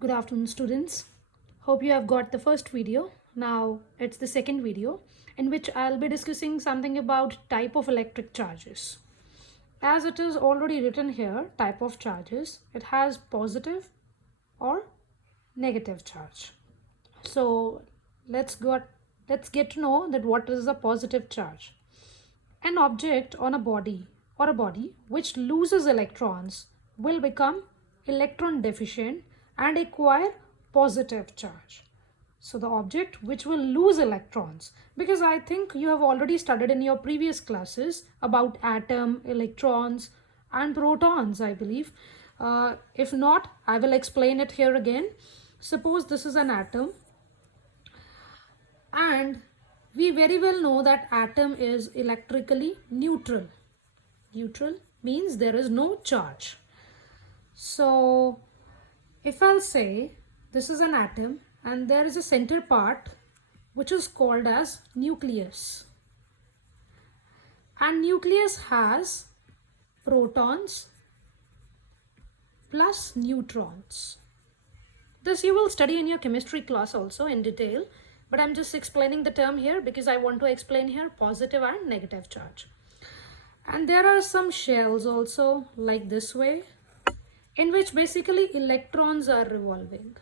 Good afternoon, students. Hope you have got the first video. Now it's the second video in which I'll be discussing something about type of electric charges. As it is already written here, type of charges, it has positive or negative charge. So let's get to know that what is a positive charge. An object on a body or a body which loses electrons will become electron deficient and acquire positive charge. So the object which will lose electrons, because I think you have already studied in your previous classes about atom, electrons and protons, I believe. If not, I will explain it here again. Suppose this is an atom, and we very well know that atom is electrically neutral. Neutral means there is no charge. So if I'll say this is an atom and there is a center part which is called as nucleus, and nucleus has protons plus neutrons. This you will study in your chemistry class also in detail, but I'm just explaining the term here because I want to explain here positive and negative charge. And there are some shells also like this way, in which basically electrons are revolving,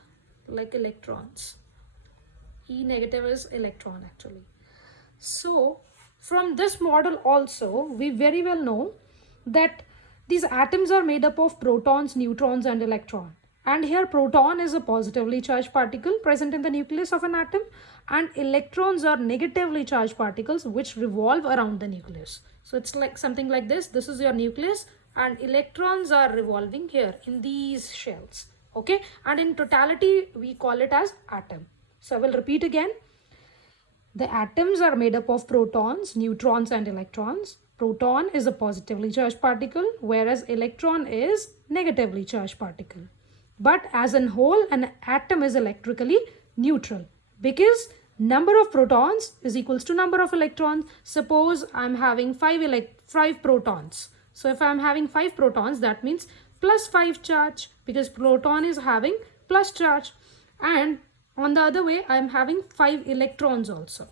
like electrons. E negative is electron actually. So from this model also, we very well know that these atoms are made up of protons, neutrons and electron. And here proton is a positively charged particle present in the nucleus of an atom, and electrons are negatively charged particles which revolve around the nucleus. So it's like something like this. This is your nucleus and electrons are revolving here in these shells. Okay, and in totality we call it as atom. So I will repeat again. The atoms are made up of protons, neutrons and electrons. Proton is a positively charged particle, whereas electron is negatively charged particle. But as a whole, an atom is electrically neutral because number of protons is equals to number of electrons. Suppose I'm having 5 protons. So if I'm having 5 protons, that means plus 5 charge, because proton is having plus charge. And on the other way, I'm having 5 electrons also.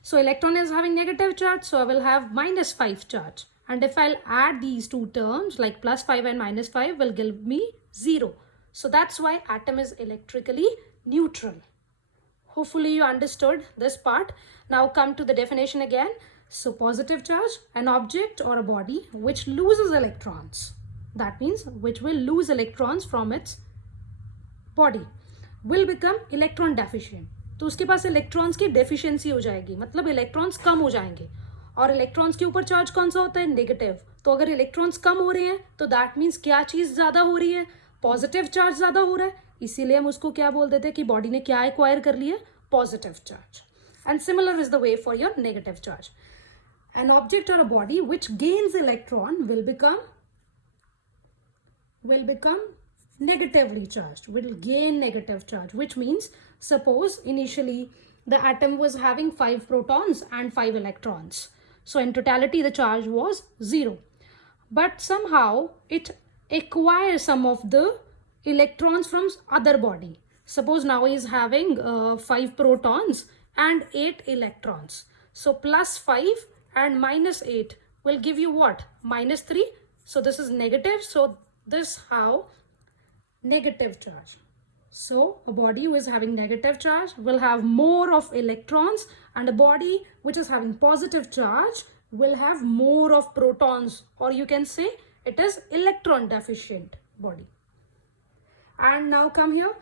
So electron is having negative charge, so I will have minus 5 charge. And if I'll add these two terms like plus 5 and minus 5 will give me 0. So that's why atom is electrically neutral. Hopefully you understood this part. Now come to the definition again. So positive charge, an object or a body which loses electrons. That means which will lose electrons from its body will become electron deficient. तो उसके पास electrons की deficiency हो जाएगी, मतलब electrons कम हो जाएंगे. और electrons के ऊपर चार्ज कौन सा होता है? नेगेटिव. तो अगर इलेक्ट्रॉन्स कम हो रहे हैं तो दैट मीन्स क्या चीज ज्यादा हो रही है? पॉजिटिव चार्ज ज्यादा हो रहा है. इसीलिए हम उसको क्या बोल देते हैं कि बॉडी ने क्या एक्वायर कर लिया? Positive charge. And similar is the way for your negative charge. An object or a body which gains electron will become negatively charged, will gain negative charge, which means suppose initially the atom was having 5 protons and 5 electrons. So in totality the charge was 0. But somehow it acquires some of the electrons from other body. Suppose now he is having 5 protons and 8 electrons. So plus 5 and minus 8 will give you what? Minus 3. So this is negative. So this how negative charge. So a body who is having negative charge will have more of electrons, and a body which is having positive charge will have more of protons, or you can say it is electron deficient body. And now come here.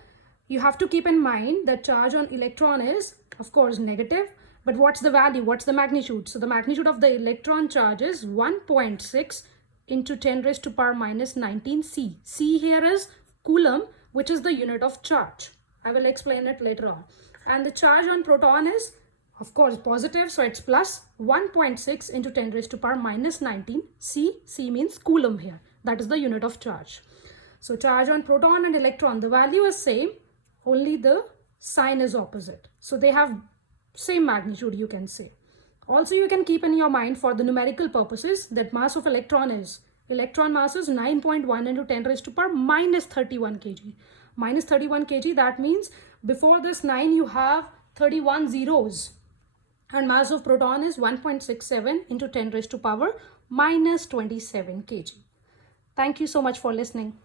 You have to keep in mind that charge on electron is of course negative, but what's the value? What's the magnitude? So the magnitude of the electron charge is 1.6 into 10 raised to power minus 19 C. C here is coulomb, which is the unit of charge. I will explain it later on. And the charge on proton is of course positive, so it's plus 1.6 into 10 raised to power minus 19 C. C means coulomb here. That is the unit of charge. So charge on proton and electron, the value is same, only the sign is opposite. So they have same magnitude, you can say. Also you can keep in your mind for the numerical purposes that mass of electron is Electron mass is 9.1 into 10 raised to power minus 31 kg. Minus 31 kg, that means before this 9 you have 31 zeros. And mass of proton is 1.67 into 10 raised to power minus 27 kg. Thank you so much for listening.